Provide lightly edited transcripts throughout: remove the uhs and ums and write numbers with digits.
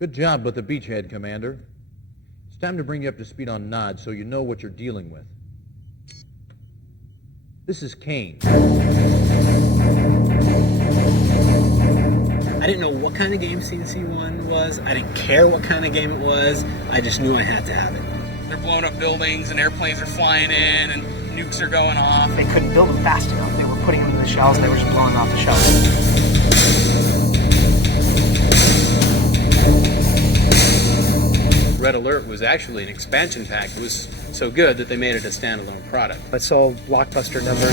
Good job with the beachhead, Commander. It's time to bring you up to speed on nods so you know what you're dealing with. This is Kane. I didn't know what kind of game CNC1 was. I didn't care what kind of game it was. I just knew I had to have it. They're blowing up buildings and airplanes are flying in and nukes are going off. They couldn't build them fast enough. They were putting them in the shells and they were just blowing off the shells. Red Alert was actually an expansion pack. It was so good that they made it a standalone product. It sold blockbuster numbers.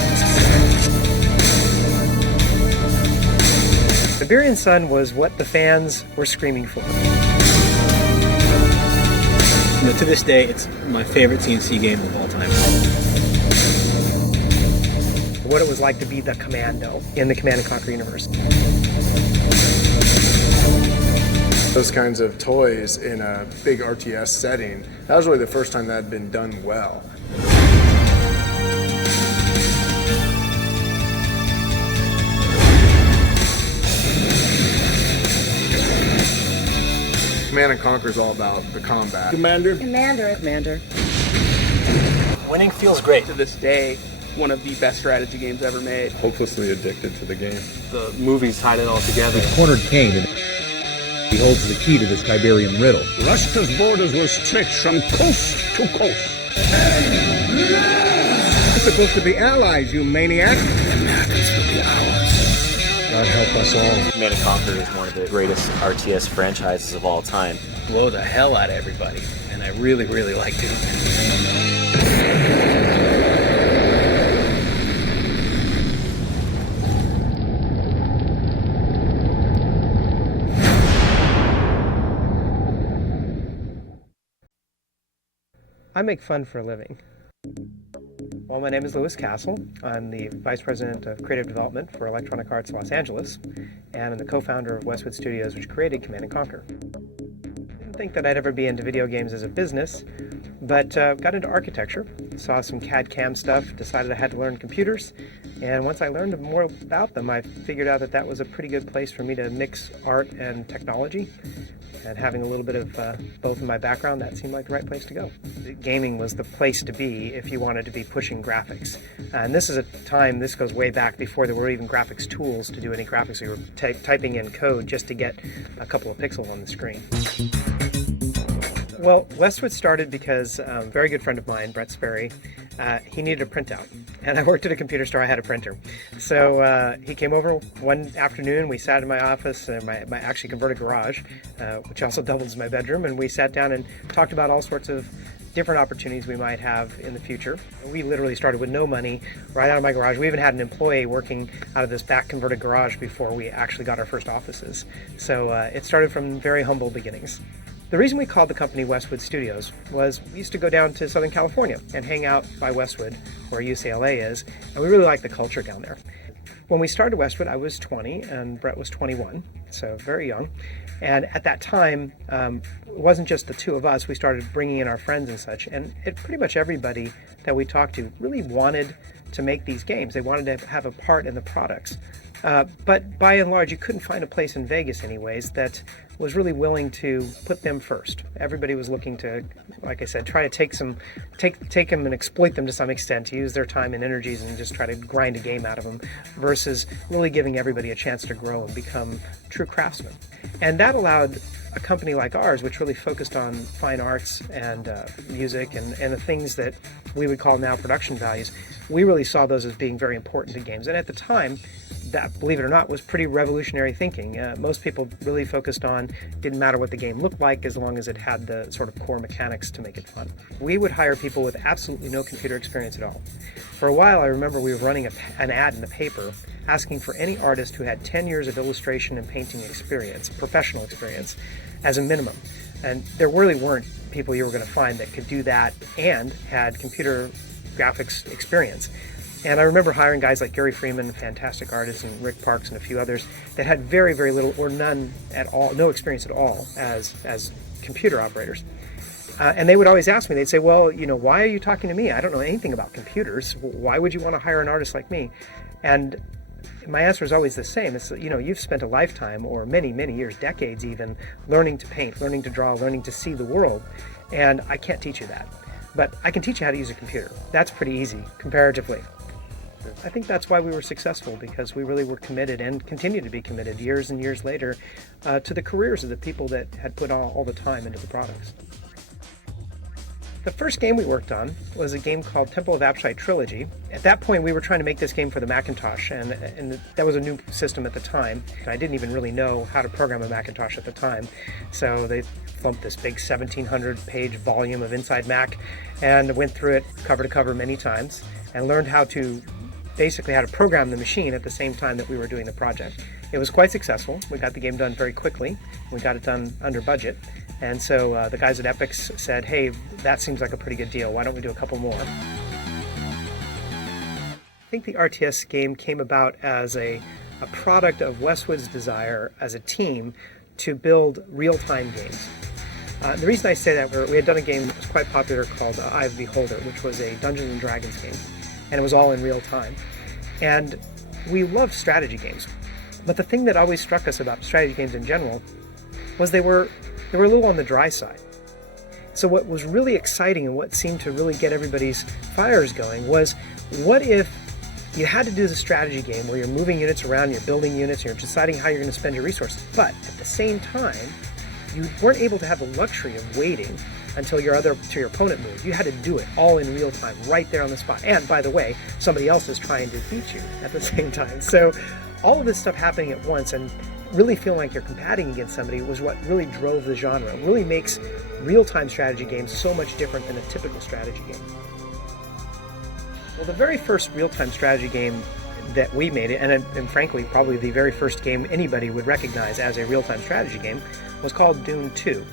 Iberian Sun was what the fans were screaming for. You know, to this day, it's my favorite CNC game of all time. What it was like to be the commando in the Command & Conquer universe. Those kinds of toys in a big RTS setting, that was really the first time that had been done well. Command & Conquer is all about the combat. Commander. Winning feels great. To this day, one of the best strategy games ever made. Hopelessly addicted to the game. The movies tied it all together. We cornered Kane and he holds the key to this Tiberium riddle. Rushka's borders were stretched from coast to coast. We're supposed to be allies, you maniac. Americans will be ours. God help us all. Command & Conquer is one of the greatest RTS franchises of all time. Blow the hell out of everybody, and I really, really liked it. I make fun for a living. Well, my name is Louis Castle. I'm the Vice President of Creative Development for Electronic Arts Los Angeles, and I'm the co-founder of Westwood Studios, which created Command & Conquer. I didn't think that I'd ever be into video games as a business, but got into architecture, saw some CAD/CAM stuff, decided I had to learn computers, and once I learned more about them, I figured out that that was a pretty good place for me to mix art and technology. And having a little bit of both in my background, that seemed like the right place to go. Gaming was the place to be if you wanted to be pushing graphics. And this is a time, this goes way back before there were even graphics tools to do any graphics. You were typing in code just to get a couple of pixels on the screen. Well, Westwood started because a very good friend of mine, Brett Sperry, he needed a printout. And I worked at a computer store, I had a printer. So he came over one afternoon, we sat in my office, my actually converted garage, which also doubled as my bedroom, and we sat down and talked about all sorts of different opportunities we might have in the future. We literally started with no money, right out of my garage. We even had an employee working out of this back converted garage before we actually got our first offices. So it started from very humble beginnings. The reason we called the company Westwood Studios was we used to go down to Southern California and hang out by Westwood, where UCLA is, and we really liked the culture down there. When we started Westwood, I was 20 and Brett was 21, so very young. And at that time, it wasn't just the two of us. We started bringing in our friends and such, and pretty much everybody that we talked to really wanted to make these games. They wanted to have a part in the products. But by and large, you couldn't find a place in Vegas anyways that was really willing to put them first. Everybody was looking to, like I said, try to take them and exploit them to some extent, to use their time and energies and just try to grind a game out of them, versus really giving everybody a chance to grow and become true craftsmen. And that allowed a company like ours, which really focused on fine arts and music and the things that we would call now production values, we really saw those as being very important to games. And at the time, that, believe it or not, was pretty revolutionary thinking. Most people really focused on, didn't matter what the game looked like as long as it had the sort of core mechanics to make it fun. We would hire people with absolutely no computer experience at all. For a while, I remember we were running an ad in the paper asking for any artist who had 10 years of illustration and painting experience, professional experience, as a minimum. And there really weren't people you were going to find that could do that and had computer graphics experience. And I remember hiring guys like Gary Freeman, a fantastic artist, and Rick Parks and a few others that had very, very little or none at all, no experience at all as computer operators. And they would always ask me, they'd say, well, why are you talking to me? I don't know anything about computers. Why would you want to hire an artist like me? And my answer is always the same. It's, you've spent a lifetime, or many, many years, decades even, learning to paint, learning to draw, learning to see the world, and I can't teach you that. But I can teach you how to use a computer. That's pretty easy, comparatively. I think that's why we were successful, because we really were committed, and continue to be committed years and years later, to the careers of the people that had put all the time into the products. The first game we worked on was a game called Temple of Apshite Trilogy. At that point, we were trying to make this game for the Macintosh, and that was a new system at the time. I didn't even really know how to program a Macintosh at the time, so they thumped this big 1,700-page volume of Inside Mac and went through it cover to cover many times and learned how to program the machine at the same time that we were doing the project. It was quite successful. We got the game done very quickly. We got it done under budget. And so the guys at Epix said, hey, that seems like a pretty good deal. Why don't we do a couple more? I think the RTS game came about as a product of Westwood's desire as a team to build real-time games. The reason I say that, we had done a game that was quite popular called Eye of the Beholder, which was a Dungeons & Dragons game, and it was all in real time. And we loved strategy games. But the thing that always struck us about strategy games in general was they were a little on the dry side. So what was really exciting and what seemed to really get everybody's fires going was, what if you had to do the strategy game where you're moving units around, you're building units, you're deciding how you're going to spend your resources, but at the same time, you weren't able to have the luxury of waiting until your opponent moved. You had to do it all in real time, right there on the spot. And by the way, somebody else is trying to beat you at the same time. So all of this stuff happening at once and really feeling like you're competing against somebody was what really drove the genre. It really makes real-time strategy games so much different than a typical strategy game. Well, the very first real-time strategy game that we made, and frankly, probably the very first game anybody would recognize as a real-time strategy game, was called Dune 2.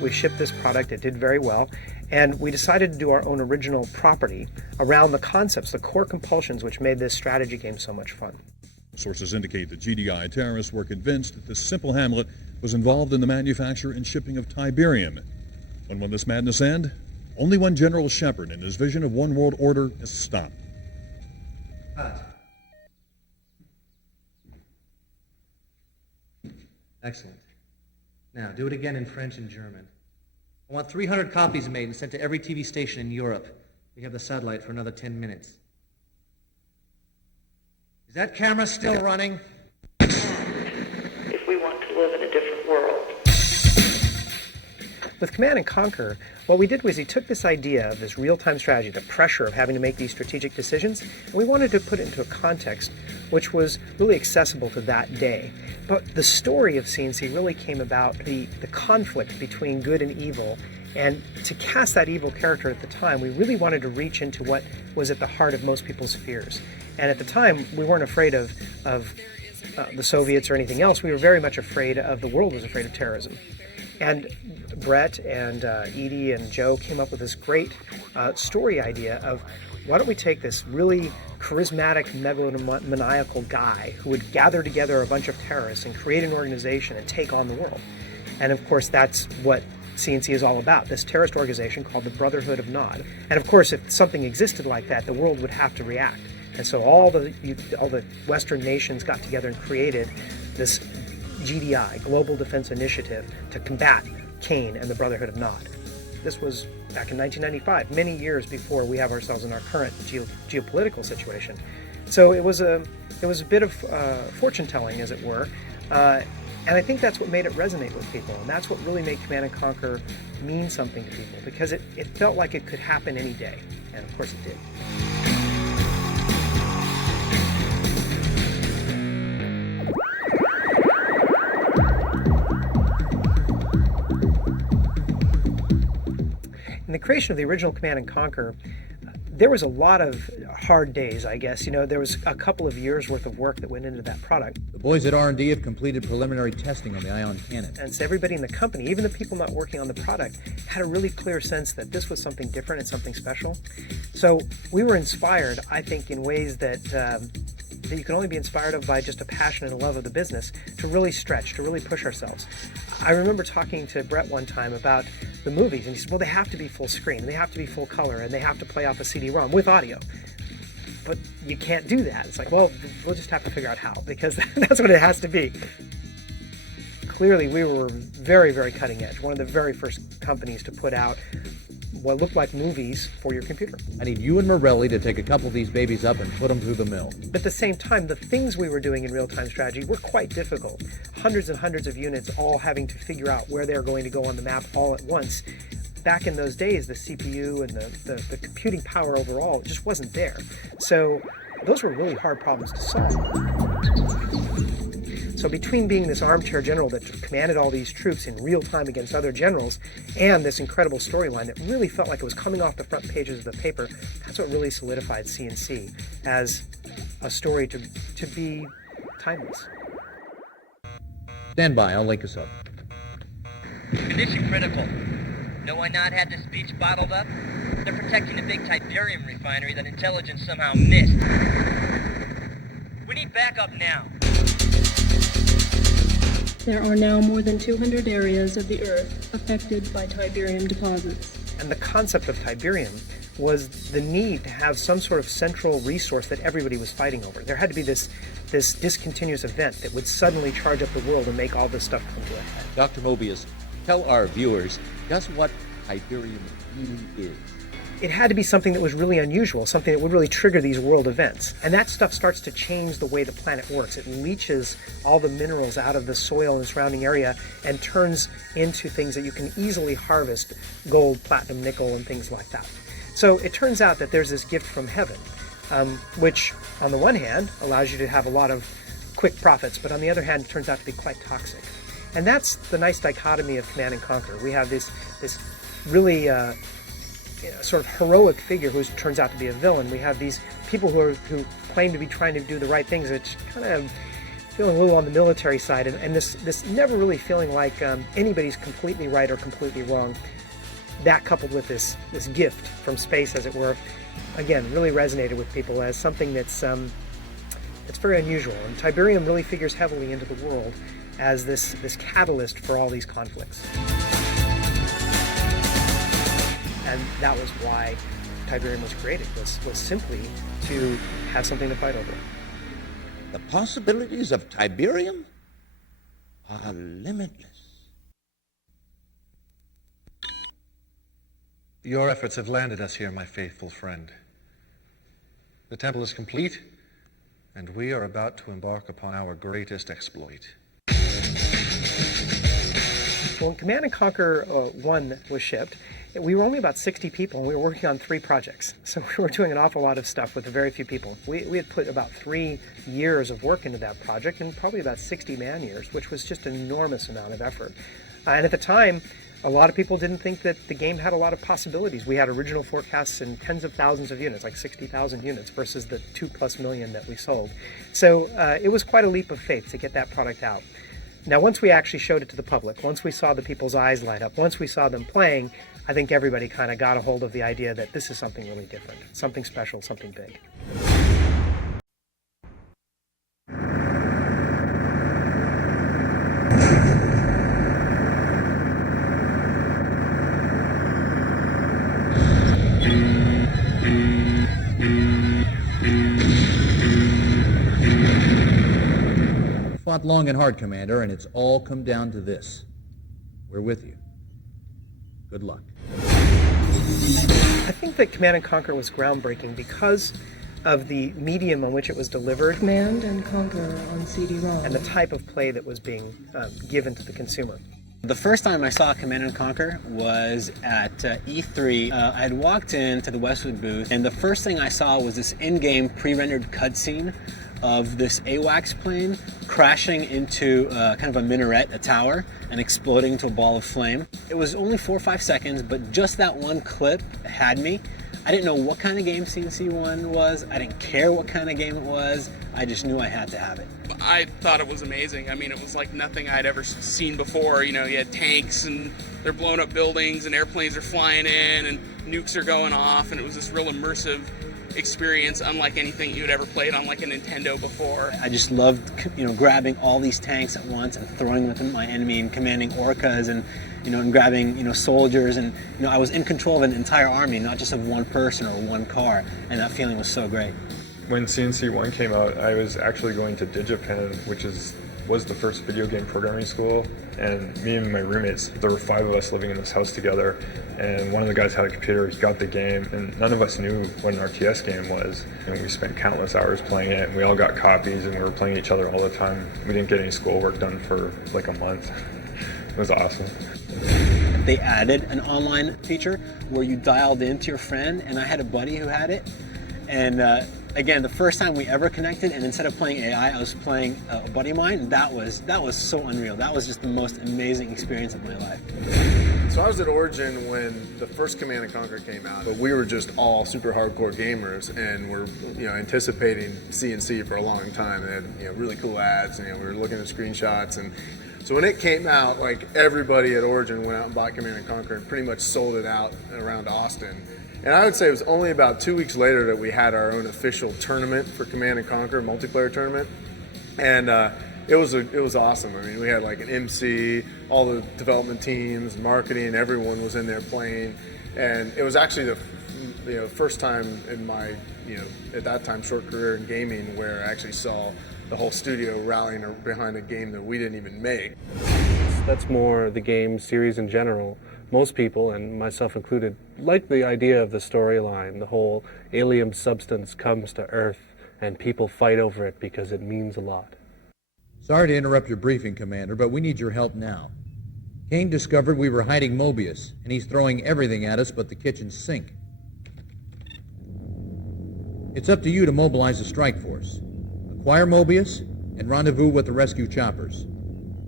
We shipped this product, it did very well, and we decided to do our own original property around the concepts, the core compulsions which made this strategy game so much fun. Sources indicate that GDI terrorists were convinced that this simple hamlet was involved in the manufacture and shipping of Tiberium. When will this madness end? Only when General Shepard and his vision of one world order is stopped. Excellent. Now, do it again in French and German. I want 300 copies made and sent to every TV station in Europe. We have the satellite for another 10 minutes. Is that camera still running? If we want to live in a different world. With Command & Conquer, what we did was we took this idea of this real-time strategy, the pressure of having to make these strategic decisions, and we wanted to put it into a context which was really accessible to that day. But the story of CNC really came about the conflict between good and evil, and to cast that evil character at the time, we really wanted to reach into what was at the heart of most people's fears. And at the time, we weren't afraid of the Soviets or anything else. We were very much afraid of, the world was afraid of terrorism. And Brett and Edie and Joe came up with this great story idea of, why don't we take this really charismatic, megalomaniacal guy who would gather together a bunch of terrorists and create an organization and take on the world. And of course, that's what CNC is all about, this terrorist organization called the Brotherhood of Nod. And of course, if something existed like that, the world would have to react. And so all the Western nations got together and created this GDI, Global Defense Initiative, to combat Cain and the Brotherhood of Nod. This was back in 1995, many years before we have ourselves in our current geopolitical situation. So it was a bit of fortune telling, as it were, and I think that's what made it resonate with people, and that's what really made Command & Conquer mean something to people, because it felt like it could happen any day, and of course it did. In the creation of the original Command & Conquer, there was a lot of hard days, I guess. There was a couple of years worth of work that went into that product. The boys at R&D have completed preliminary testing on the ion cannon. And so everybody in the company, even the people not working on the product, had a really clear sense that this was something different and something special. So we were inspired, I think, in ways that you can only be inspired of by just a passion and a love of the business, to really stretch, to really push ourselves. I remember talking to Brett one time about the movies, and he said, well, they have to be full screen, and they have to be full color, and they have to play off a CD-ROM with audio. but you can't do that. It's like, well, we'll just have to figure out how, because that's what it has to be. Clearly, we were very, very cutting edge. One of the very first companies to put out what looked like movies for your computer. I need you and Morelli to take a couple of these babies up and put them through the mill. But at the same time, the things we were doing in real-time strategy were quite difficult. Hundreds and hundreds of units all having to figure out where they're going to go on the map all at once. Back in those days, the CPU and the computing power overall just wasn't there. So those were really hard problems to solve. So between being this armchair general that commanded all these troops in real time against other generals and this incredible storyline that really felt like it was coming off the front pages of the paper, that's what really solidified CNC as a story to be timeless. Stand by, I'll link us up. Condition critical. No one not had the speech bottled up? They're protecting the big Tiberium refinery that intelligence somehow missed. We need backup now. There are now more than 200 areas of the Earth affected by Tiberium deposits. And the concept of Tiberium was the need to have some sort of central resource that everybody was fighting over. There had to be this discontinuous event that would suddenly charge up the world and make all this stuff come to a head. Dr. Mobius, tell our viewers just what Tiberium really is. It had to be something that was really unusual, something that would really trigger these world events. And that stuff starts to change the way the planet works. It leaches all the minerals out of the soil and surrounding area and turns into things that you can easily harvest: gold, platinum, nickel, and things like that. So it turns out that there's this gift from heaven, which on the one hand allows you to have a lot of quick profits, but on the other hand it turns out to be quite toxic. And that's the nice dichotomy of Command and Conquer. We have this really sort of heroic figure who turns out to be a villain. We have these people who claim to be trying to do the right things, which kind of feeling a little on the military side, and this never really feeling like anybody's completely right or completely wrong. That coupled with this gift from space, as it were, again, really resonated with people as something that's very unusual. And Tiberium really figures heavily into the world as this catalyst for all these conflicts. And that was why Tiberium was created, was simply to have something to fight over. The possibilities of Tiberium are limitless. Your efforts have landed us here, my faithful friend. The temple is complete, and we are about to embark upon our greatest exploit. When Command and Conquer 1 was shipped, we were only about 60 people, and we were working on 3 projects. So we were doing an awful lot of stuff with very few people. We had put about 3 years of work into that project, and probably about 60 man-years, which was just an enormous amount of effort. And at the time, a lot of people didn't think that the game had a lot of possibilities. We had original forecasts in tens of thousands of units, like 60,000 units, versus the 2+ million that we sold. So it was quite a leap of faith to get that product out. Now, once we actually showed it to the public, once we saw the people's eyes light up, once we saw them playing, I think everybody kind of got a hold of the idea that this is something really different, something special, something big. Fought long and hard, Commander, and it's all come down to this. We're with you. Good luck. I think that Command and Conquer was groundbreaking because of the medium on which it was delivered. Command and Conquer on CD-ROM. And the type of play that was being given to the consumer. The first time I saw Command and Conquer was at E3. I had walked into the Westwood booth, and the first thing I saw was this in-game pre-rendered cutscene of this AWACS plane crashing into kind of a minaret, a tower, and exploding into a ball of flame. It was only 4 or 5 seconds, but just that one clip had me. I didn't know what kind of game CNC1 was. I didn't care what kind of game it was. I just knew I had to have it. I thought it was amazing. I mean, it was like nothing I'd ever seen before. You know, you had tanks and they're blowing up buildings and airplanes are flying in and nukes are going off, and it was this real immersive experience unlike anything you had ever played on like a Nintendo before. I just loved, grabbing all these tanks at once and throwing them at my enemy and commanding orcas and, and grabbing, soldiers, and, I was in control of an entire army, not just of one person or one car, and that feeling was so great. When CNC1 came out, I was actually going to Digipen, which was the first video game programming school, and me and my roommates, there were 5 of us living in this house together, and one of the guys had a computer, he got the game, and none of us knew what an RTS game was, and we spent countless hours playing it, and we all got copies, and we were playing each other all the time. We didn't get any schoolwork done for like a month. It was awesome. They added an online feature where you dialed into your friend, and I had a buddy who had it, and again, the first time we ever connected, and instead of playing AI, I was playing a buddy of mine. That was so unreal. That was just the most amazing experience of my life. So I was at Origin when the first Command & Conquer came out, but we were just all super hardcore gamers, and we're anticipating CNC for a long time. They had really cool ads, and we were looking at screenshots, and so when it came out, like everybody at Origin went out and bought Command & Conquer and pretty much sold it out around Austin. And I would say it was only about 2 weeks later that we had our own official tournament for Command & Conquer, multiplayer tournament. And it was awesome. I mean, we had like an MC, all the development teams, marketing, everyone was in there playing. And it was actually the first time in my, at that time, short career in gaming where I actually saw the whole studio rallying behind a game that we didn't even make. That's more the game series in general. Most people, and myself included, like the idea of the storyline. The whole alien substance comes to Earth and people fight over it because it means a lot. Sorry to interrupt your briefing, Commander, but we need your help now. Kane discovered we were hiding Mobius, and he's throwing everything at us but the kitchen sink. It's up to you to mobilize the strike force. Acquire Mobius and rendezvous with the rescue choppers.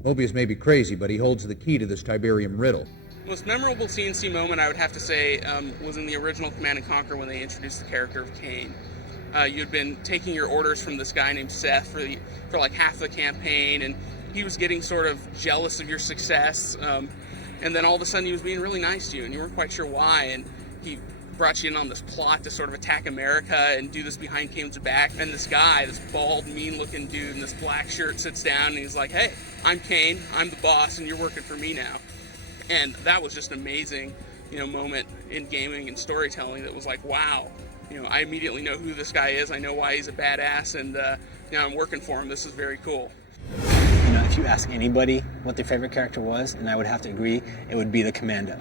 Mobius may be crazy, but he holds the key to this Tiberium riddle. The most memorable CNC moment, I would have to say, was in the original Command & Conquer when they introduced the character of Kane. You'd been taking your orders from this guy named Seth for like half the campaign, and he was getting sort of jealous of your success, and then all of a sudden he was being really nice to you, and you weren't quite sure why, and he brought you in on this plot to sort of attack America and do this behind Kane's back, and this guy, this bald, mean-looking dude in this black shirt sits down, and he's like, "Hey, I'm Kane, I'm the boss, and you're working for me now." And that was just an amazing, moment in gaming and storytelling that was like, wow, I immediately know who this guy is. I know why he's a badass, and I'm working for him. This is very cool. If you ask anybody what their favorite character was, and I would have to agree, it would be the Commando.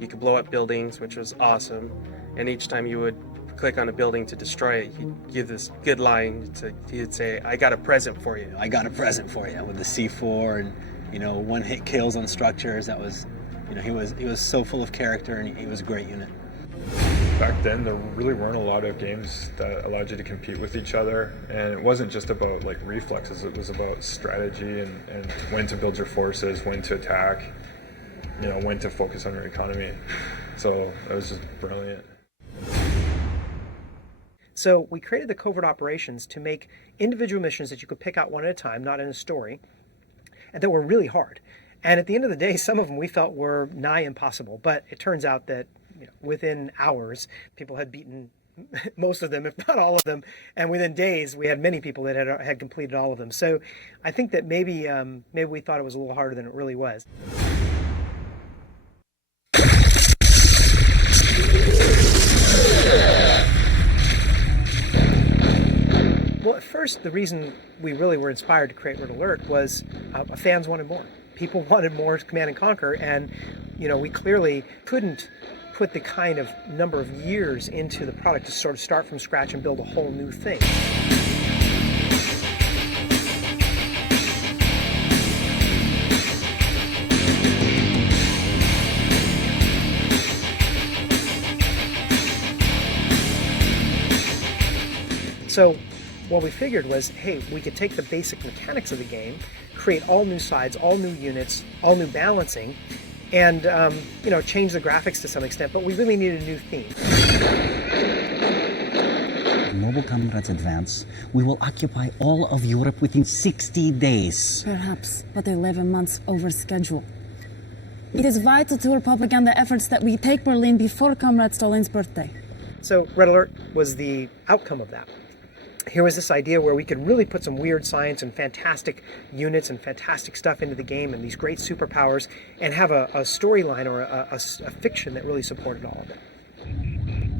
You could blow up buildings, which was awesome, and each time you would click on a building to destroy it, he'd give this good line. He'd say, "I got a present for you." I got a present for you with the C4 and one-hit kills on structures. That was, he was so full of character, and he was a great unit. Back then, there really weren't a lot of games that allowed you to compete with each other, and it wasn't just about like reflexes. It was about strategy and when to build your forces, when to attack, when to focus on your economy. So it was just brilliant. So we created the covert operations to make individual missions that you could pick out one at a time, not in a story, and that were really hard. And at the end of the day, some of them we felt were nigh impossible. But it turns out that within hours, people had beaten most of them, if not all of them. And within days, we had many people that had completed all of them. So I think that maybe we thought it was a little harder than it really was. Well, at first, the reason we really were inspired to create Red Alert was fans wanted more. People wanted more Command & Conquer, and we clearly couldn't put the kind of number of years into the product to sort of start from scratch and build a whole new thing. So what we figured was, hey, we could take the basic mechanics of the game, create all new sides, all new units, all new balancing, and change the graphics to some extent, but we really needed a new theme. Mobile Comrades advance, we will occupy all of Europe within 60 days. Perhaps, but 11 months over schedule. It is vital to our propaganda efforts that we take Berlin before Comrade Stalin's birthday. So Red Alert was the outcome of that. Here was this idea where we could really put some weird science and fantastic units and fantastic stuff into the game and these great superpowers and have a storyline or a fiction that really supported all of it.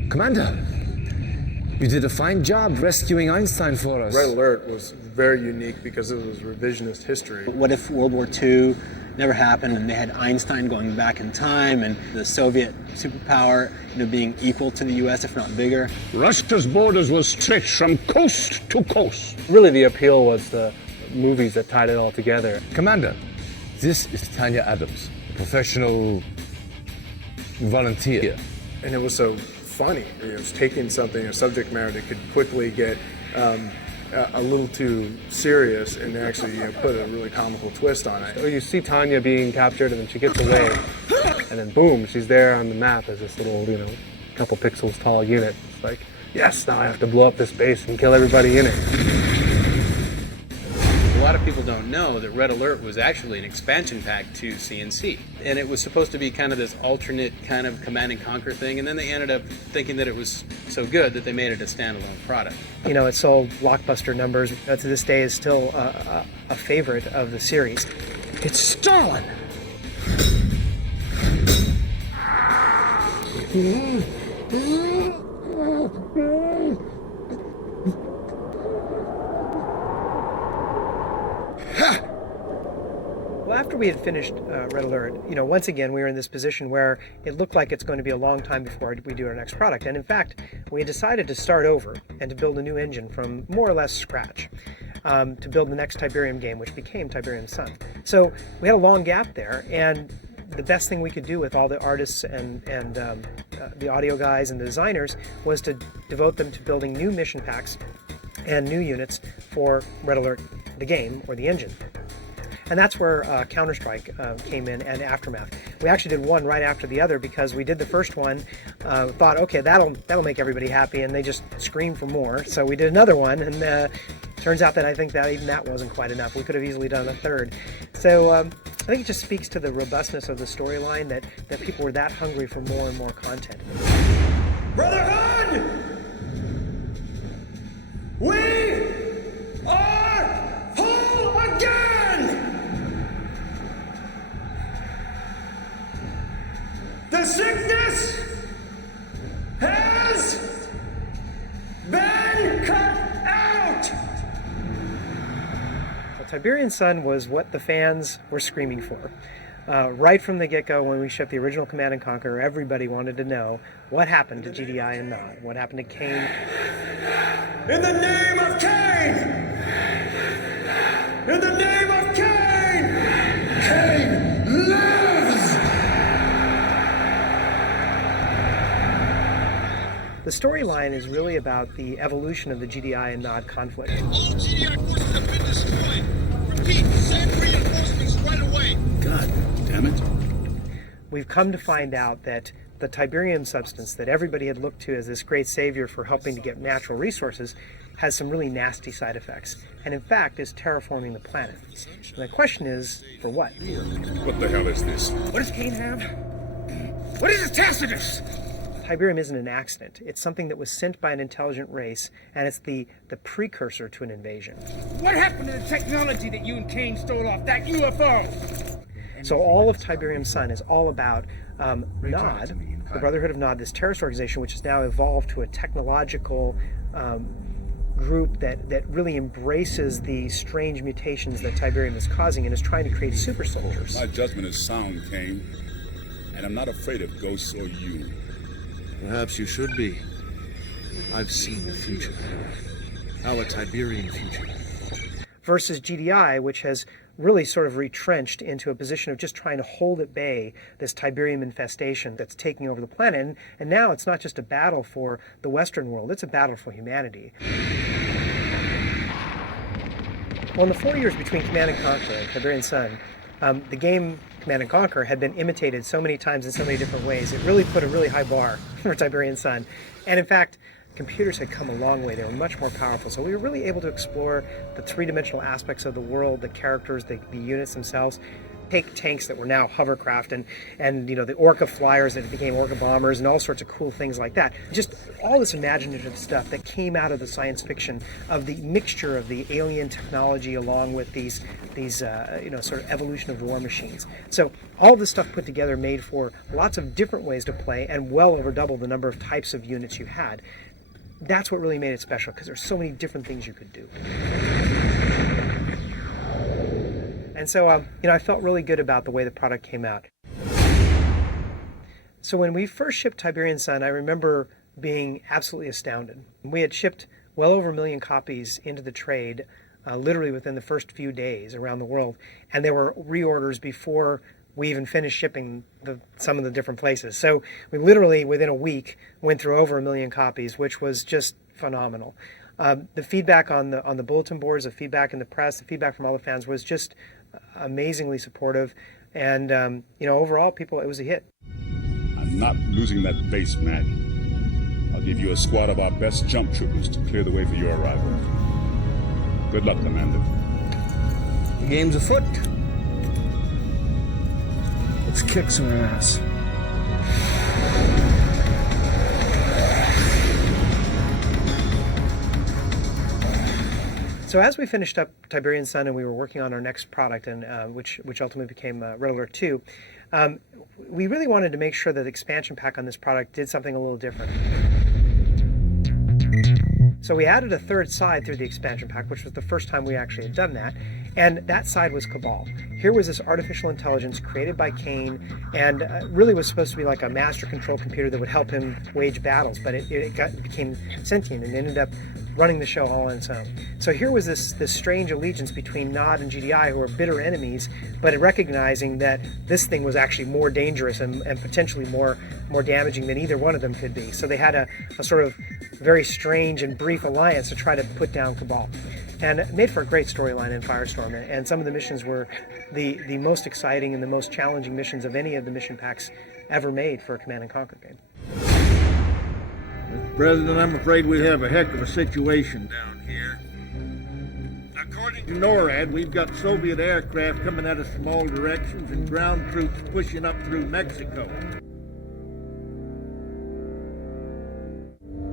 Commander, You did a fine job rescuing Einstein for us. Red Alert was very unique because it was revisionist history. What if World War II never happened and they had Einstein going back in time and the Soviet superpower, being equal to the U.S., if not bigger? Russia's borders will stretch from coast to coast. Really, the appeal was the movies that tied it all together. Commander, this is Tanya Adams, a professional volunteer. And it was so funny. It was taking something, a subject matter that could quickly get a little too serious and actually put a really comical twist on it. So you see Tanya being captured and then she gets away and then boom, she's there on the map as this little, couple pixels tall unit. It's like, yes, now I have to blow up this base and kill everybody in it. A lot of people don't know that Red Alert was actually an expansion pack to CNC. And it was supposed to be kind of this alternate kind of Command and Conquer thing, and then they ended up thinking that it was so good that they made it a standalone product. It sold blockbuster numbers. To this day is still a favorite of the series. It's Stalin! Well, after we had finished Red Alert, once again, we were in this position where it looked like it's going to be a long time before we do our next product. And in fact, we decided to start over and to build a new engine from more or less scratch to build the next Tiberium game, which became Tiberium Sun. So we had a long gap there, and the best thing we could do with all the artists and the audio guys and the designers was to devote them to building new mission packs and new units for Red Alert, the game, or the engine. And that's where Counter-Strike came in, and Aftermath. We actually did one right after the other because we did the first one, thought, okay, that'll make everybody happy, and they just screamed for more. So we did another one, and turns out that I think that even that wasn't quite enough. We could have easily done a third. So I think it just speaks to the robustness of the storyline that people were that hungry for more and more content. Brotherhood! We are whole again! The sickness has been cut out! So Tiberian Sun was what the fans were screaming for. Right from the get-go, when we shipped the original Command and Conquer, everybody wanted to know what happened to GDI and Nod, what happened to Kane. In the name of Cain! In the name of Cain! Cain lives! The storyline is really about the evolution of the GDI and Nod conflict. All GDI forces have been destroyed. Repeat, send reinforcements right away. God damn it. We've come to find out that the Tiberium substance that everybody had looked to as this great savior for helping to get natural resources has some really nasty side effects, and in fact is terraforming the planet. And the question is, for what? What the hell is this? What does Cain have? What is Tacitus? Tiberium isn't an accident. It's something that was sent by an intelligent race, and it's the precursor to an invasion. What happened to the technology that you and Cain stole off that UFO? So all of Tiberium Sun is all about Nod, the Brotherhood of Nod, this terrorist organization which has now evolved to a technological group that really embraces the strange mutations that Tiberium is causing and is trying to create super soldiers. My judgment is sound, Cain, and I'm not afraid of ghosts or you. Perhaps you should be. I've seen the future. Our Tiberian future. Versus GDI, which has really sort of retrenched into a position of just trying to hold at bay this Tiberium infestation that's taking over the planet. And now it's not just a battle for the Western world, it's a battle for humanity. Well, in the 4 years between Command and Conquer and Tiberian Sun, the game Command and Conquer had been imitated so many times in so many different ways. It really put a really high bar for Tiberian Sun. And in fact, computers had come a long way. They were much more powerful. So we were really able to explore the three-dimensional aspects of the world, the characters, the units themselves. Take tanks that were now hovercraft and the Orca flyers that became Orca bombers and all sorts of cool things like that. Just all this imaginative stuff that came out of the science fiction of the mixture of the alien technology along with these sort of evolution of war machines. So all this stuff put together made for lots of different ways to play and well over double the number of types of units you had. that's what really made it special, because there's so many different things you could do. And so, I felt really good about the way the product came out. So when we first shipped Tiberian Sun, I remember being absolutely astounded. We had shipped well over 1 million copies into the trade, literally within the first few days around the world, and there were reorders before we even finished shipping some of the different places. So we literally, within a week, went through over 1 million copies, which was just phenomenal. The feedback on the bulletin boards, the feedback in the press, the feedback from all the fans was just amazingly supportive, and overall, it was a hit. I'm not losing that base, Mac. I'll give you a squad of our best jump troopers to clear the way for your arrival. Good luck, Commander. The game's afoot. Let's kick some ass. So as we finished up Tiberian Sun and we were working on our next product, and which ultimately became Red Alert 2, we really wanted to make sure that the expansion pack on this product did something a little different. So we added a third side through the expansion pack, which was the first time we actually had done that, and that side was Cabal. Here was this artificial intelligence created by Kane, and really was supposed to be like a master control computer that would help him wage battles, but it became sentient and ended up running the show all on its own. So here was this strange allegiance between Nod and GDI, who were bitter enemies, but recognizing that this thing was actually more dangerous and potentially more damaging than either one of them could be. So they had a sort of very strange and brief alliance to try to put down Cabal. And it made for a great storyline in Firestorm, and some of the missions were the most exciting and the most challenging missions of any of the mission packs ever made for a Command & Conquer game. Mr. President, I'm afraid we have a heck of a situation down here. According to NORAD, we've got Soviet aircraft coming at us from all directions and ground troops pushing up through Mexico.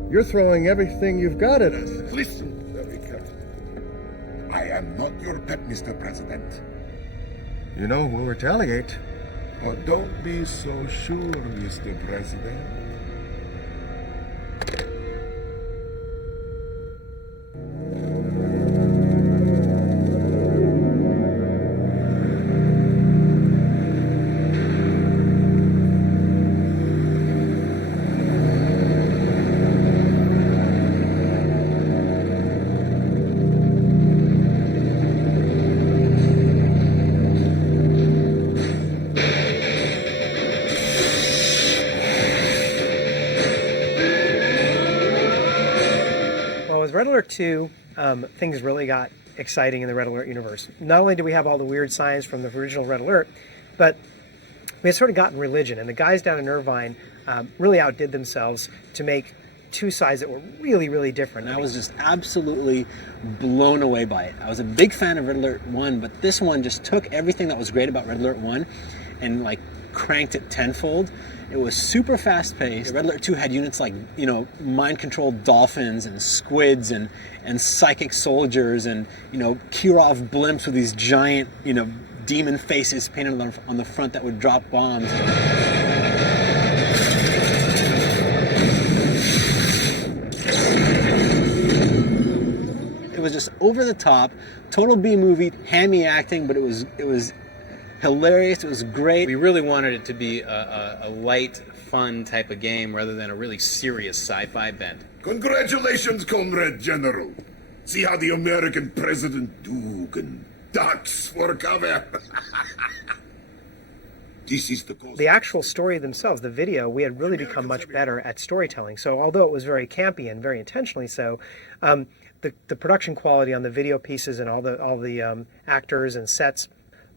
You're throwing everything you've got at us. Listen very carefully. I am not your pet, Mr. President. You know, we'll retaliate. Oh, don't be so sure, Mr. President. Red Alert 2, things really got exciting in the Red Alert universe. Not only did we have all the weird science from the original Red Alert, but we had sort of gotten religion, and the guys down in Irvine really outdid themselves to make two sides that were really, really different. I was just absolutely blown away by it. I was a big fan of Red Alert 1, but this one just took everything that was great about Red Alert 1 and like cranked it tenfold. It was super fast-paced. Red Alert 2 had units like, mind-controlled dolphins and squids and psychic soldiers and, Kirov blimps with these giant, demon faces painted on the front that would drop bombs. It was just over the top, total B movie, hammy acting, but it was hilarious. It was great. We really wanted it to be a light, fun type of game rather than a really serious sci-fi bent. Congratulations, Comrade General. See how the American President Dugan ducks for cover. This is the actual story themselves, the video, we had really become much better at storytelling. So although it was very campy and very intentionally so, the production quality on the video pieces and all the actors and sets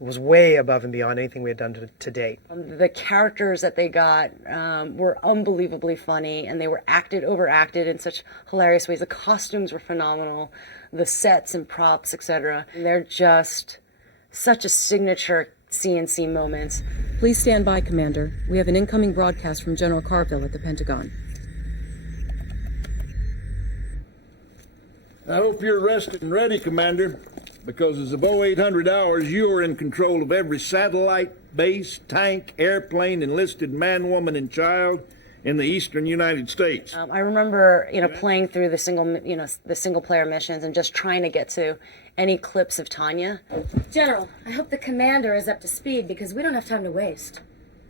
was way above and beyond anything we had done to date. The characters that they got were unbelievably funny, and they were overacted in such hilarious ways. The costumes were phenomenal, the sets and props, etc. They're just such a signature CNC moments. Please stand by, Commander. We have an incoming broadcast from General Carville at the Pentagon. I hope you're rested and ready, Commander, because as of 0800 hours, you are in control of every satellite, base, tank, airplane, enlisted man, woman, and child in the eastern United States. I remember, playing through the single player missions and just trying to get to any clips of Tanya. General, I hope the commander is up to speed because we don't have time to waste.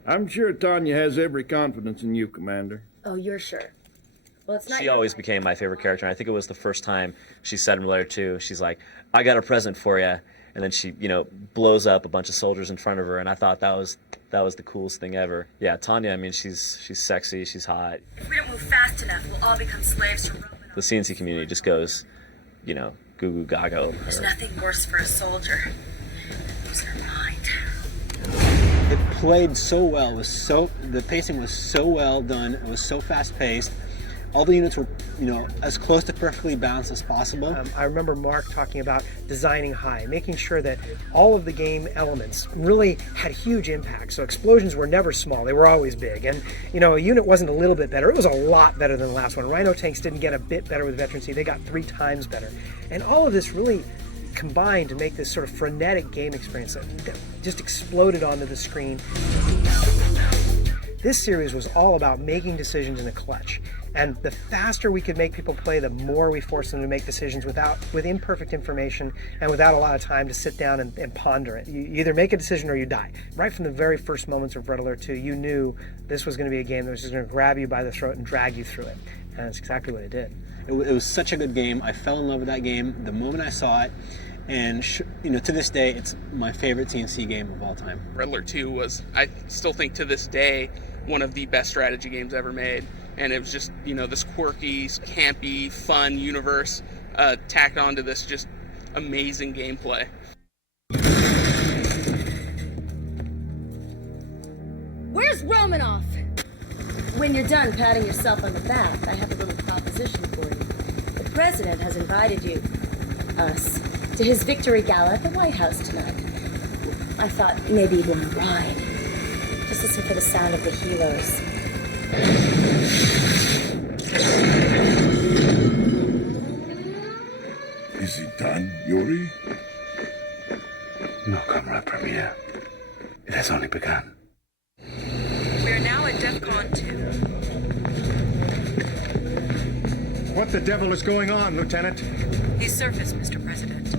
I'm sure Tanya has every confidence in you, Commander. Oh, you're sure? Well, it's not. She always became my favorite character, and I think it was the first time she said in letter 2, she's like, I got a present for you. And then she, blows up a bunch of soldiers in front of her, and I thought that was the coolest thing ever. Yeah, Tanya, I mean, she's sexy, she's hot. If we don't move fast enough, we'll all become slaves to Roman. The CNC community just goes, goo goo gaga over her. There's nothing worse for a soldier than lose their mind. It played so well. The pacing was so well done. It was so fast paced. All the units were, as close to perfectly balanced as possible. I remember Mark talking about designing high, making sure that all of the game elements really had huge impact. So explosions were never small, they were always big. And, a unit wasn't a little bit better, it was a lot better than the last one. Rhino tanks didn't get a bit better with veterancy, they got 3 times better. And all of this really combined to make this sort of frenetic game experience that just exploded onto the screen. This series was all about making decisions in a clutch. And the faster we could make people play, the more we forced them to make decisions with imperfect information and without a lot of time to sit down and ponder it. You either make a decision or you die. Right from the very first moments of Red Alert 2, you knew this was going to be a game that was just going to grab you by the throat and drag you through it. And that's exactly what it did. It was such a good game. I fell in love with that game the moment I saw it. And, to this day, it's my favorite CNC game of all time. Red Alert 2 was, I still think to this day, one of the best strategy games ever made. And it was just, this quirky, campy, fun universe tacked onto this just amazing gameplay. Where's Romanoff? When you're done patting yourself on the back, I have a little proposition for you. The president has invited us, to his victory gala at the White House tonight. I thought maybe you'd want to ride. Just listen for the sound of the helos. Is it done, Yuri? No, Comrade Premier. It has only begun. We are now at DEFCON 2. What the devil is going on, Lieutenant? He's surfaced, Mr. President.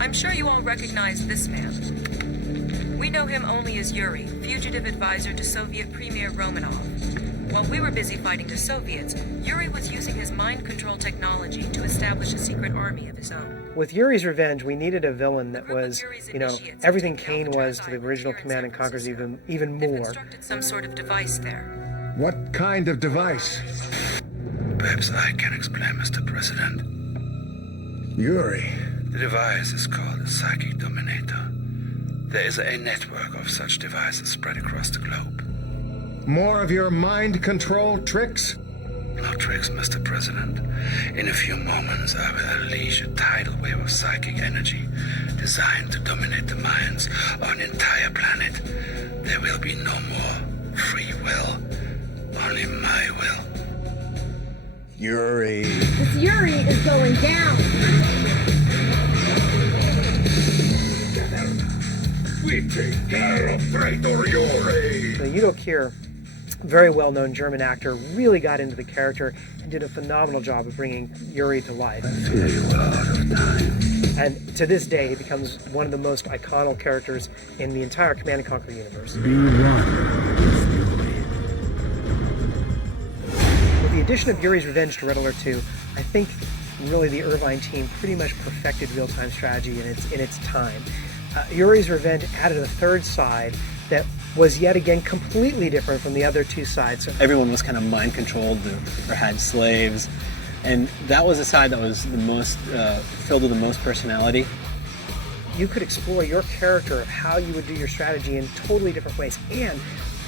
I'm sure you all recognize this man. We know him only as Yuri, fugitive advisor to Soviet Premier Romanov. While we were busy fighting the Soviets, Yuri was using his mind control technology to establish a secret army of his own. With Yuri's Revenge, we needed a villain that was, everything Kane was to the original Command & Conquer's even more. Constructed some sort of device there. What kind of device? Perhaps I can explain, Mr. President. Yuri. The device is called a psychic dominator. There is a network of such devices spread across the globe. More of your mind control tricks? No tricks, Mr. President. In a few moments, I will unleash a tidal wave of psychic energy designed to dominate the minds of an entire planet. There will be no more free will, only my will. Yuri. This Yuri is going down. We take care of traitor Yuri. Udo Kier, very well-known German actor, really got into the character and did a phenomenal job of bringing Yuri to life. I fear you are out of time. And to this day, he becomes one of the most iconic characters in the entire Command & Conquer universe. Be one. With the addition of Yuri's Revenge to Red Alert 2, I think really the Irvine team pretty much perfected real-time strategy in its time. Yuri's Revenge added a third side that was yet again completely different from the other two sides. Everyone was kind of mind controlled or had slaves, and that was the side that was the most filled with the most personality. You could explore your character of how you would do your strategy in totally different ways, and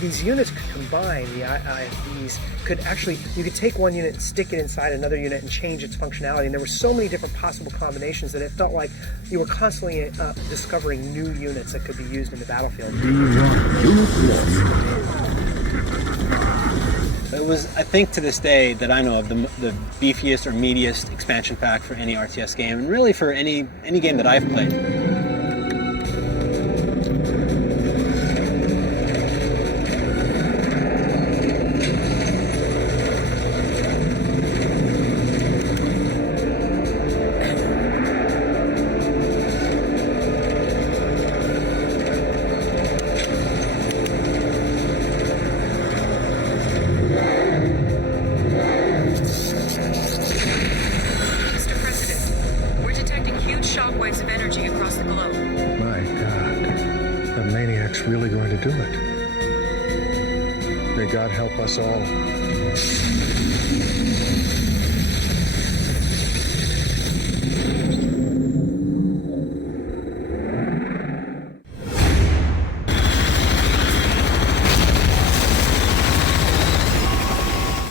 these units could combine. The IFVs could actually, you could take one unit and stick it inside another unit and change its functionality, and there were so many different possible combinations that it felt like you were constantly discovering new units that could be used in the battlefield. It was, I think to this day that I know of, the beefiest or meatiest expansion pack for any RTS game, and really for any game that I've played. going to do it. May God help us all.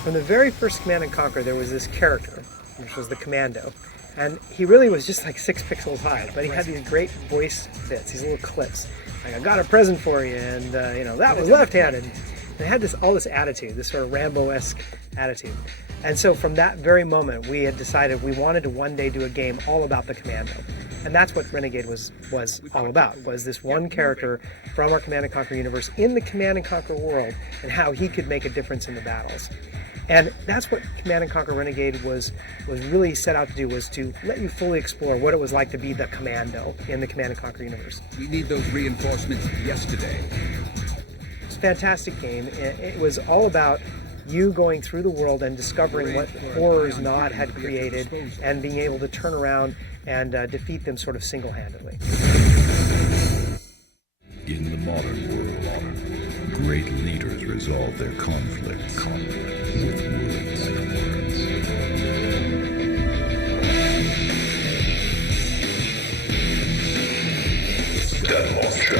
From the very first Command & Conquer, there was this character, which was the Commando. And he really was just like 6 pixels high, but he had these great voice bits, these little clips. Like, I got a present for you, and that was left-handed. And they had all this attitude, this sort of Rambo-esque attitude. And so from that very moment, we had decided we wanted to one day do a game all about the Commando. And that's what Renegade was all about, was this one character from our Command & Conquer universe in the Command & Conquer world, and how he could make a difference in the battles. And that's what Command & Conquer Renegade was really set out to do, was to let you fully explore what it was like to be the Commando in the Command & Conquer universe. We need those reinforcements yesterday. It's a fantastic game. It was all about you going through the world and discovering what horrors Nod had created and being able to turn around and defeat them sort of single-handedly. In the modern world, great leaders resolve their conflicts with words. Gun launcher.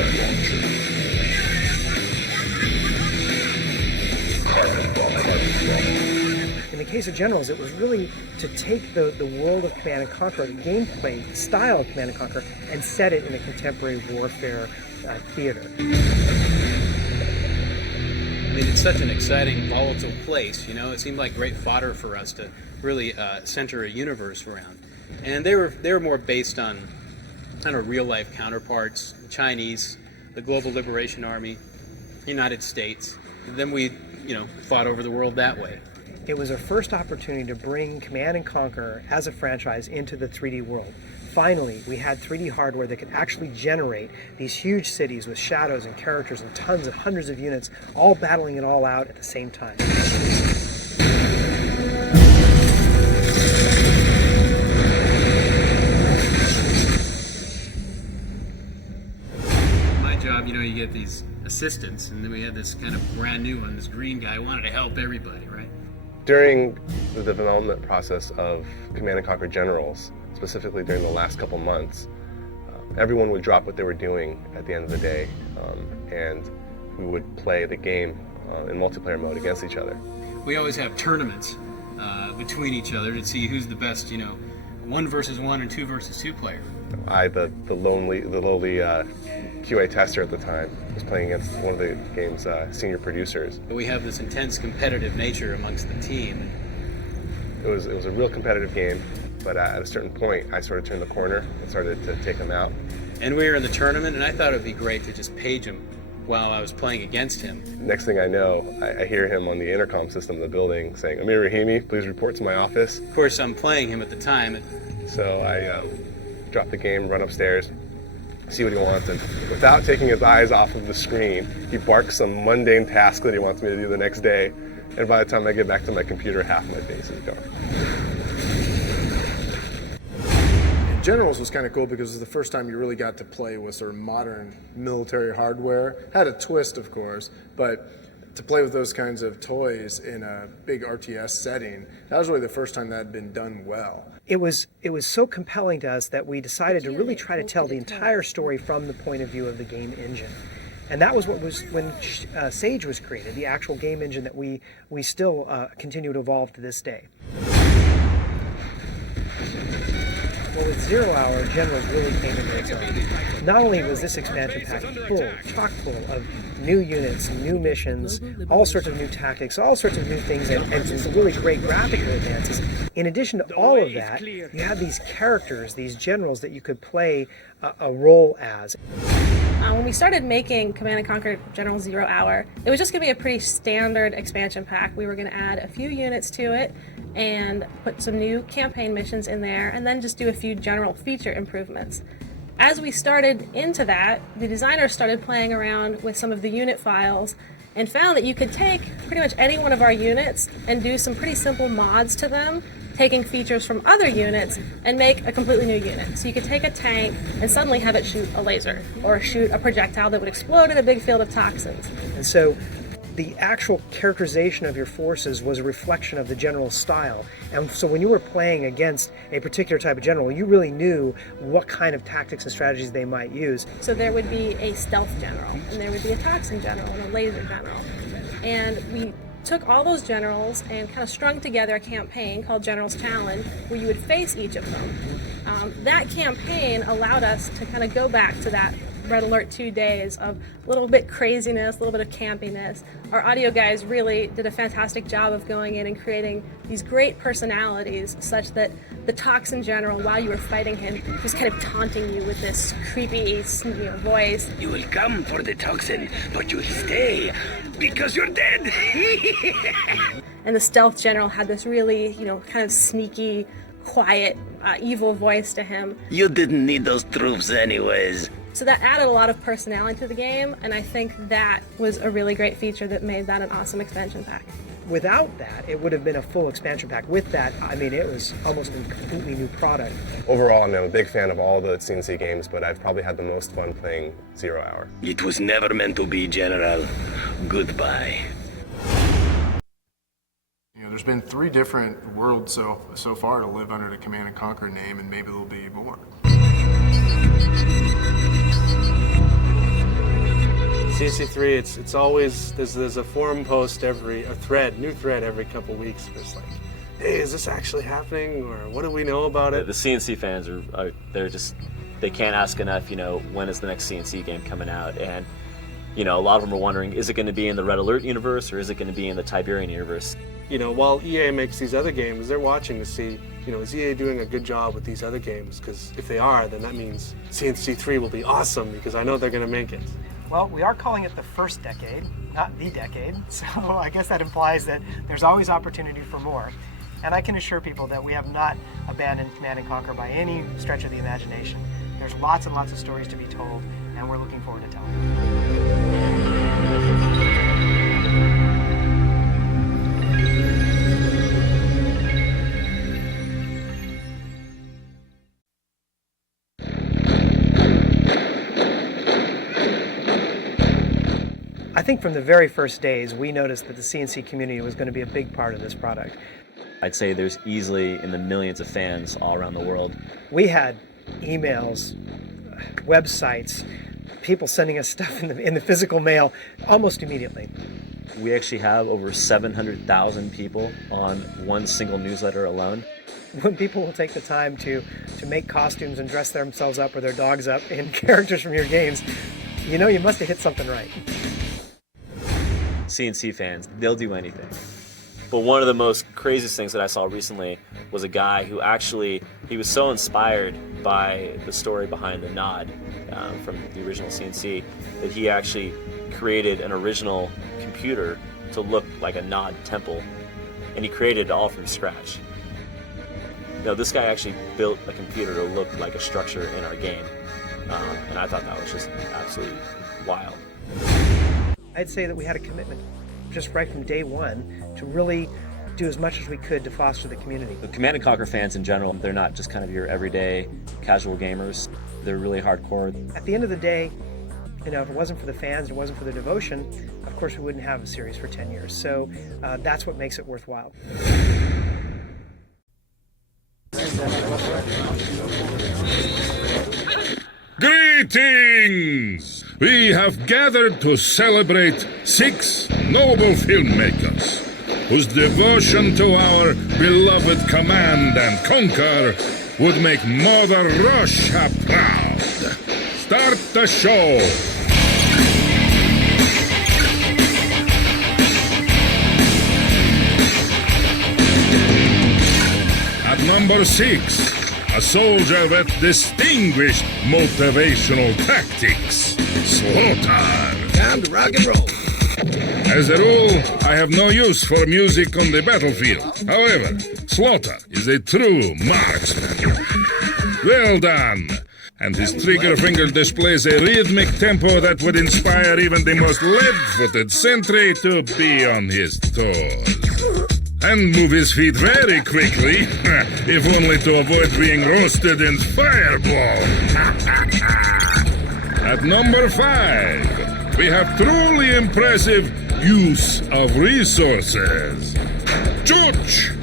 Carbon bomb. In the case of Generals, it was really to take the world of Command & Conquer, the gameplay style of Command & Conquer, and set it in a contemporary warfare theater. I mean, it's such an exciting, volatile place, you know. It seemed like great fodder for us to really center a universe around. And they were more based on kind of real-life counterparts, the Chinese, the Global Liberation Army, United States. And then we, fought over the world that way. It was our first opportunity to bring Command & Conquer as a franchise into the 3D world. Finally, we had 3D hardware that could actually generate these huge cities with shadows and characters and tons of hundreds of units, all battling it all out at the same time. My job, you get these assistants, and then we had this kind of brand new one, this green guy wanted to help everybody, right? During the development process of Command & Conquer Generals, specifically during the last couple months, everyone would drop what they were doing at the end of the day, and we would play the game in multiplayer mode against each other. We always have tournaments between each other to see who's the best, 1 versus 1 and 2 versus 2 player. I, the lowly QA tester at the time, was playing against one of the game's senior producers. We have this intense competitive nature amongst the team. It was a real competitive game, but at a certain point, I sort of turned the corner and started to take them out. And we were in the tournament, and I thought it would be great to just page him while I was playing against him. Next thing I know, I hear him on the intercom system of the building saying, "Amir Rahimi, please report to my office." Of course, I'm playing him at the time. So I drop the game, run upstairs, see what he wants, and without taking his eyes off of the screen, he barks some mundane task that he wants me to do the next day, and by the time I get back to my computer, half my base is gone. Generals was kind of cool because it was the first time you really got to play with sort of modern military hardware. Had a twist, of course, but to play with those kinds of toys in a big RTS setting, that was really the first time that had been done well. It was so compelling to us that we decided to really try to tell the entire story from the point of view of the game engine. And that was what was when Sage was created, the actual game engine that we still continue to evolve to this day. Well, with 0 Hour, Generals really came into its own. Not only was this expansion pack chock full of new units, new missions, all sorts of new tactics, all sorts of new things, and some really great graphical advances. In addition to all of that, you had these characters, these generals that you could play a role as. When we started making Command & Conquer General 0 Hour, it was just going to be a pretty standard expansion pack. We were going to add a few units to it and put some new campaign missions in there, and then just do a few general feature improvements. As we started into that, the designers started playing around with some of the unit files and found that you could take pretty much any one of our units and do some pretty simple mods to them taking features from other units and make a completely new unit. So you could take a tank and suddenly have it shoot a laser or shoot a projectile that would explode in a big field of toxins. And so the actual characterization of your forces was a reflection of the general's style. And so when you were playing against a particular type of general, you really knew what kind of tactics and strategies they might use. So there would be a stealth general, and there would be a toxin general, and a laser general. And we took all those generals and kind of strung together a campaign called General's Challenge, where you would face each of them. That campaign allowed us to kind of go back to that Red Alert 2 days of a little bit craziness, a little bit of campiness. Our audio guys really did a fantastic job of going in and creating these great personalities such that the Toxin General, while you were fighting him, was kind of taunting you with this creepy voice. You will come for the toxin, but you'll stay because you're dead. And the Stealth General had this really, kind of sneaky, quiet, evil voice to him. You didn't need those troops anyways. So that added a lot of personality to the game, and I think that was a really great feature that made that an awesome expansion pack. Without that, it would have been a full expansion pack. With that, it was almost a completely new product. Overall, I'm a big fan of all the CNC games, but I've probably had the most fun playing Zero Hour. It was never meant to be, General. Goodbye. There's been 3 different worlds so far to live under the Command & Conquer name, and maybe there'll be more. CNC3, it's always, there's a forum post new thread every couple weeks. It's like, hey, is this actually happening, or what do we know about it? The CNC fans they can't ask enough, when is the next CNC game coming out? And, a lot of them are wondering, is it going to be in the Red Alert universe, or is it going to be in the Tiberian universe? While EA makes these other games, they're watching to see, is EA doing a good job with these other games? Because if they are, then that means CNC3 will be awesome, because I know they're going to make it. Well, we are calling it the first decade, not the decade, so I guess that implies that there's always opportunity for more. And I can assure people that we have not abandoned Command & Conquer by any stretch of the imagination. There's lots and lots of stories to be told, and we're looking forward to telling them. I think from the very first days, we noticed that the CNC community was going to be a big part of this product. I'd say there's easily in the millions of fans all around the world. We had emails, websites, people sending us stuff in the physical mail almost immediately. We actually have over 700,000 people on one single newsletter alone. When people will take the time to make costumes and dress themselves up or their dogs up in characters from your games, you must have hit something right. CNC fans, they'll do anything. But one of the most craziest things that I saw recently was a guy who he was so inspired by the story behind the Nod from the original CNC that he actually created an original computer to look like a Nod temple, and he created it all from scratch. This guy actually built a computer to look like a structure in our game, and I thought that was just absolutely wild. I'd say that we had a commitment just right from day one to really do as much as we could to foster the community. The Command & Conquer fans in general, they're not just kind of your everyday casual gamers. They're really hardcore. At the end of the day, if it wasn't for the fans, it wasn't for the devotion, of course we wouldn't have a series for 10 years. So that's what makes it worthwhile. Greetings! We have gathered to celebrate 6 noble filmmakers whose devotion to our beloved Command & Conquer would make Mother Russia proud. Start the show! At number 6, a soldier with distinguished motivational tactics, Slaughter. Time to rock and roll. As a rule, I have no use for music on the battlefield. However, Slaughter is a true marksman. Well done! And his trigger finger displays a rhythmic tempo that would inspire even the most lead-footed sentry to be on his toes. and move his feet very quickly, if only to avoid being roasted in fireball. At number 5, we have truly impressive use of resources. Chooch!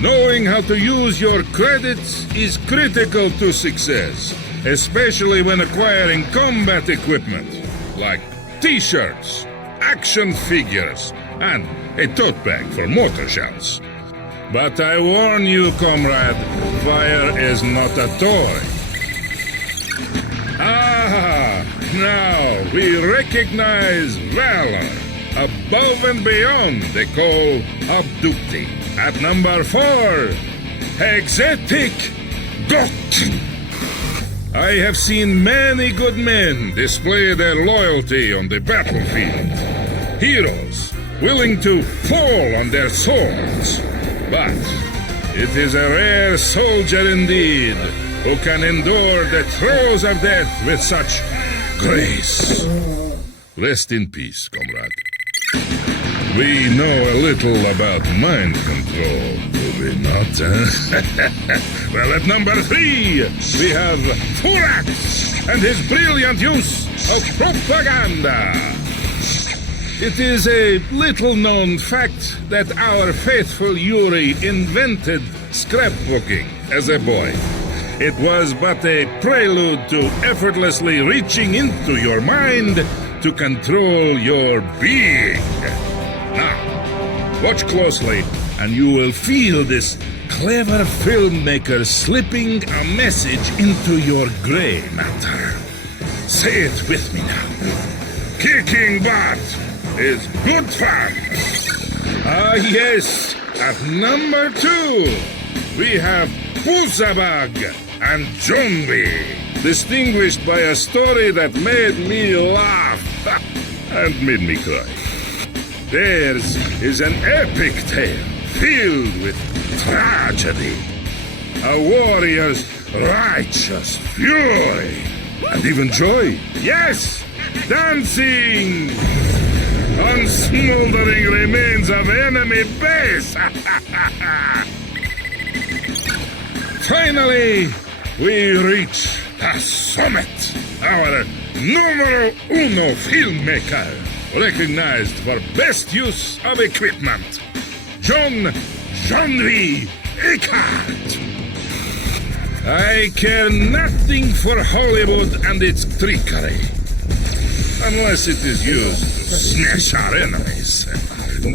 Knowing how to use your credits is critical to success, especially when acquiring combat equipment, like t-shirts, action figures, and a tote bag for motor shells. But I warn you, comrade, fire is not a toy. Ah, now we recognize valor above and beyond the call of duty. At number 4, Exotic Gok. I have seen many good men display their loyalty on the battlefield. Heroes willing to fall on their swords. But it is a rare soldier indeed who can endure the throes of death with such grace. Rest in peace, comrade. We know a little about mind control, do we not? Well, at number 3, we have Furax and his brilliant use of propaganda. It is a little-known fact that our faithful Yuri invented scrapbooking as a boy. It was but a prelude to effortlessly reaching into your mind to control your being. Now, watch closely, and you will feel this clever filmmaker slipping a message into your gray matter. Say it with me now. Kicking butt is good fun. Ah, yes. At number 2, we have Pusabag and Jonvi, distinguished by a story that made me laugh and made me cry. Theirs is an epic tale filled with tragedy, a warrior's righteous fury, and even joy. Yes, dancing on smoldering remains of enemy base. Finally, we reach the summit. Our numero uno filmmaker, recognized for best use of equipment, Jean-V Eckhart. I care nothing for Hollywood and its trickery, unless it is used to smash our enemies.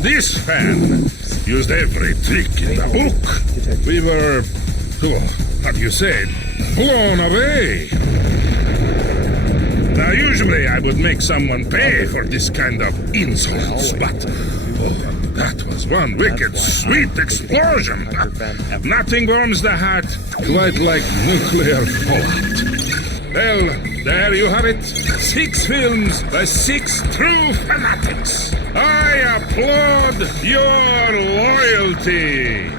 This fan used every trick in the book. We were, how do you say it, blown away. Now, usually I would make someone pay for this kind of insolence, but that was one wicked, sweet explosion. Nothing warms the heart quite like nuclear fallout. Well, there you have it. 6 films by 6 true fanatics. I applaud your loyalty.